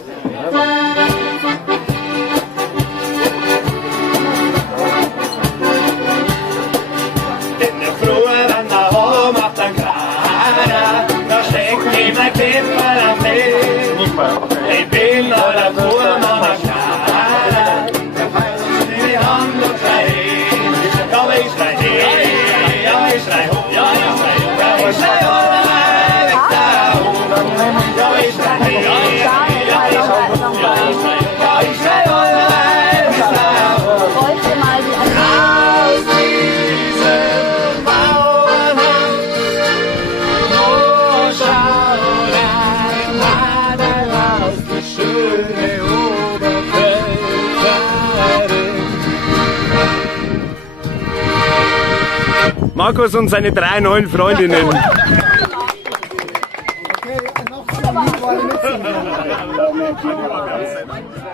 Bin der Frühe, wenn der Home auf der Klara, da steckt die mein Kippel am Weg. Ich bin noch der Frühe, Mama Klara, der feiert uns in die Hand und schreit. Ja, ich schrei he, ja, ich schrei ho, ja, ich schrei ho, ja, ich schrei ho, ja, ich schrei he, ja, ich schrei ho, ja, ich schrei ho, ja, ich schrei ho, Bräuchte mal die aus diesem Bauernhaus, oh, schau da raus, die schöne Oberpfälzerin. Markus und seine 3 neuen Freundinnen. Okay, noch 2 Minuten wollen wir mitsingen.